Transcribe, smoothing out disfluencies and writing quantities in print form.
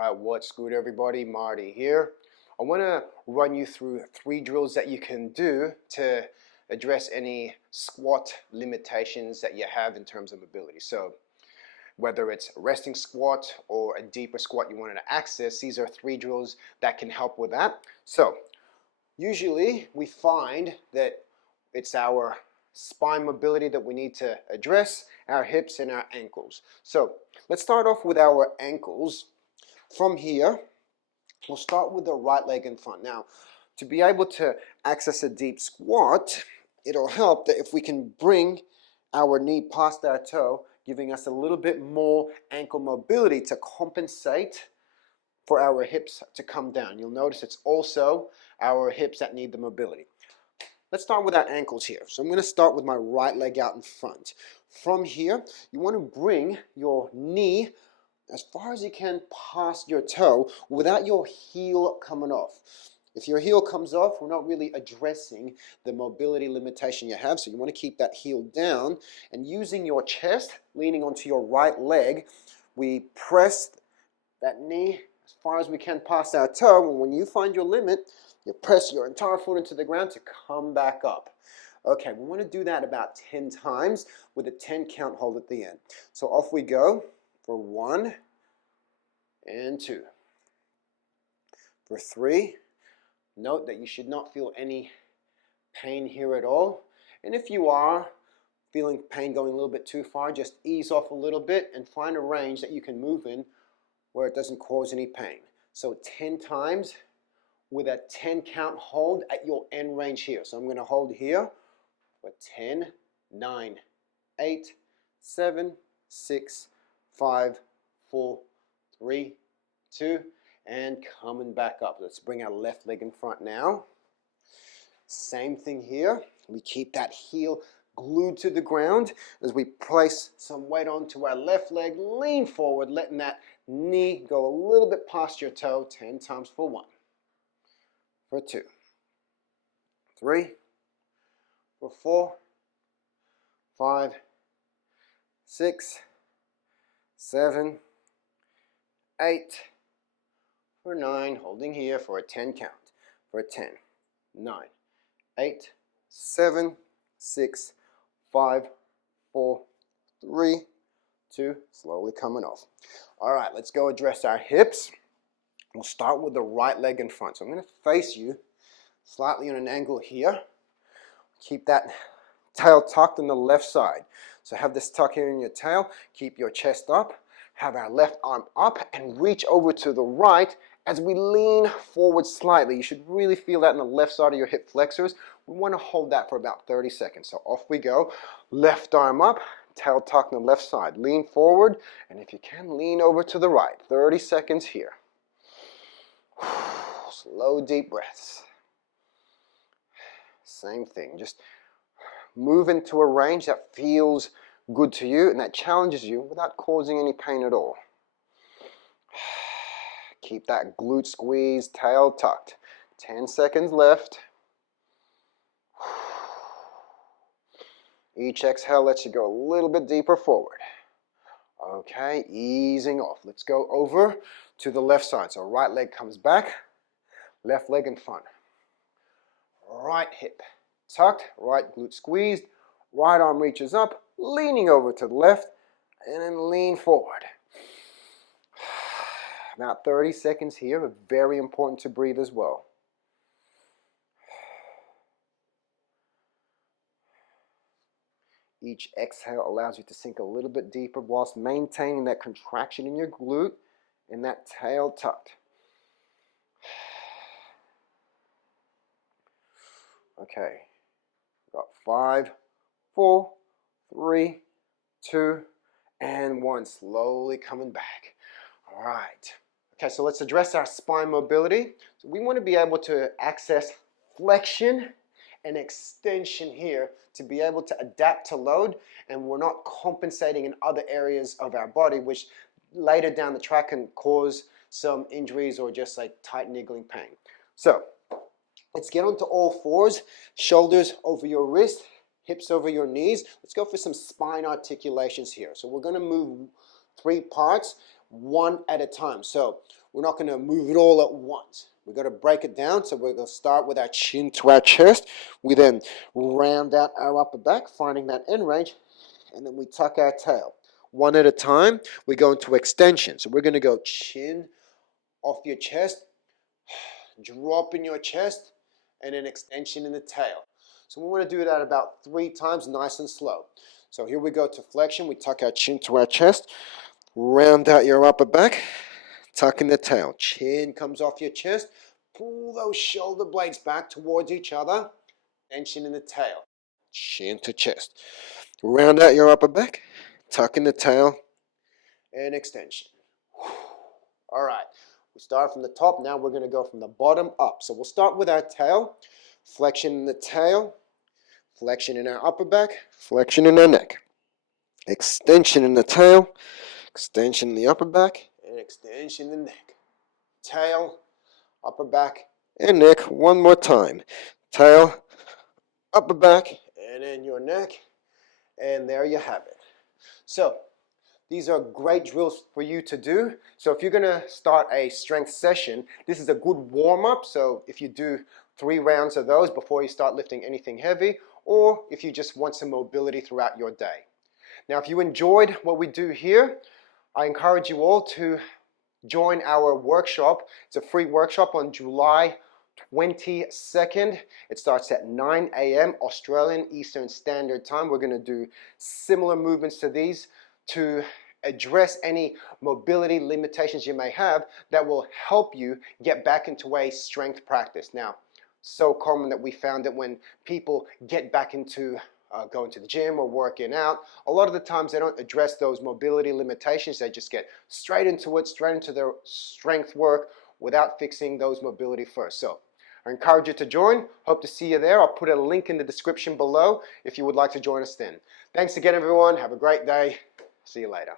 Alright, what's good everybody? Marty here. I want to run you through 3 drills that you can do to address any squat limitations that you have in terms of mobility. So whether it's a resting squat or a deeper squat you wanted to access, these are 3 drills that can help with that. So usually we find that it's our spine mobility that we need to address, our hips and our ankles. So let's start off with our ankles. From here, we'll start with the right leg in front. Now, to be able to access a deep squat, it'll help that if we can bring our knee past our toe, giving us a little bit more ankle mobility to compensate for our hips to come down. You'll notice it's also our hips that need the mobility. Let's start with our ankles here. So I'm going to start with my right leg out in front. From here, you want to bring your knee as far as you can past your toe without your heel coming off. If your heel comes off, we're not really addressing the mobility limitation you have, so you want to keep that heel down, and using your chest, leaning onto your right leg, we press that knee as far as we can past our toe, and when you find your limit, you press your entire foot into the ground to come back up. Okay, we want to do that about 10 times with a 10 count hold at the end. So off we go. For 1 and 2. For 3, note that you should not feel any pain here at all. And if you are feeling pain going a little bit too far, just ease off a little bit and find a range that you can move in where it doesn't cause any pain. So 10 times with a 10 count hold at your end range here. So I'm going to hold here for 10, 9, 8, 7, 6, 5, 4, 3, 2, and coming back up. Let's bring our left leg in front now. Same thing here. We keep that heel glued to the ground as we place some weight onto our left leg. Lean forward, letting that knee go a little bit past your toe. 10 times for 1, for 2, 3, for 4, 5, 6, 7, 8, for 9, holding here for a 10 count, for a 10, 9, 8, 7, 6, 5, 4, 3, 2, slowly coming off. All right, let's go address our hips. We'll start with the right leg in front. So I'm going to face you slightly on an angle here. Keep that tail tucked on the left side. So have this tuck here in your tail, keep your chest up, have our left arm up and reach over to the right as we lean forward slightly. You should really feel that in the left side of your hip flexors. We want to hold that for about 30 seconds. So off we go. Left arm up, tail tucked on the left side. Lean forward, and if you can, lean over to the right. 30 seconds here. Slow, deep breaths. Same thing. Just move into a range that feels good to you and that challenges you without causing any pain at all. Keep that glute squeezed, tail tucked. 10 seconds left. Each exhale lets you go a little bit deeper forward. Okay, easing off. Let's go over to the left side. So right leg comes back, left leg in front. Right hip tucked, right glute squeezed, right arm reaches up, leaning over to the left, and then lean forward. About 30 seconds here, but very important to breathe as well. Each exhale allows you to sink a little bit deeper whilst maintaining that contraction in your glute and that tail tucked. Okay, got 5, 4, 3, 2, and 1. Slowly coming back. All right. Okay, so let's address our spine mobility. So we want to be able to access flexion and extension here to be able to adapt to load, and we're not compensating in other areas of our body, which later down the track can cause some injuries or just like tight niggling pain. So let's get onto all fours, shoulders over your wrist, hips over your knees. Let's go for some spine articulations here. So we're going to move 3 parts. one at a time. So we're not going to move it all at once. We've got to break it down. So we're going to start with our chin to our chest. We then round out our upper back, finding that end range, and then we tuck our tail. One at a time, we go into extension. So we're going to go chin off your chest, drop in your chest, and then extension in the tail. So we want to do that about 3 times, nice and slow. So here we go to flexion. We tuck our chin to our chest, round out your upper back, tuck in the tail. Chin comes off your chest, pull those shoulder blades back towards each other, tension in the tail, chin to chest. Round out your upper back, tuck in the tail, and extension. All right, we start from the top. Now we're going to go from the bottom up. So we'll start with our tail, flexion in the tail, flexion in our upper back, flexion in our neck. Extension in the tail, extension in the upper back, and extension in the neck. Tail, upper back, and neck. One more time. Tail, upper back, and then your neck. And there you have it. So these are great drills for you to do. So if you're going to start a strength session, this is a good warm-up. So if you do 3 rounds of those before you start lifting anything heavy, or if you just want some mobility throughout your day. Now, if you enjoyed what we do here, I encourage you all to join our workshop. It's a free workshop on July 22nd. It starts at 9 a.m. Australian Eastern Standard Time. We're going to do similar movements to these to address any mobility limitations you may have that will help you get back into a strength practice. Now, so common that we found that when people get back into going to the gym or working out, a lot of the times they don't address those mobility limitations. They just get straight into it, straight into their strength work without fixing those mobility first. So I encourage you to join. Hope to see you there. I'll put a link in the description below if you would like to join us then. Thanks again, everyone. Have a great day. See you later.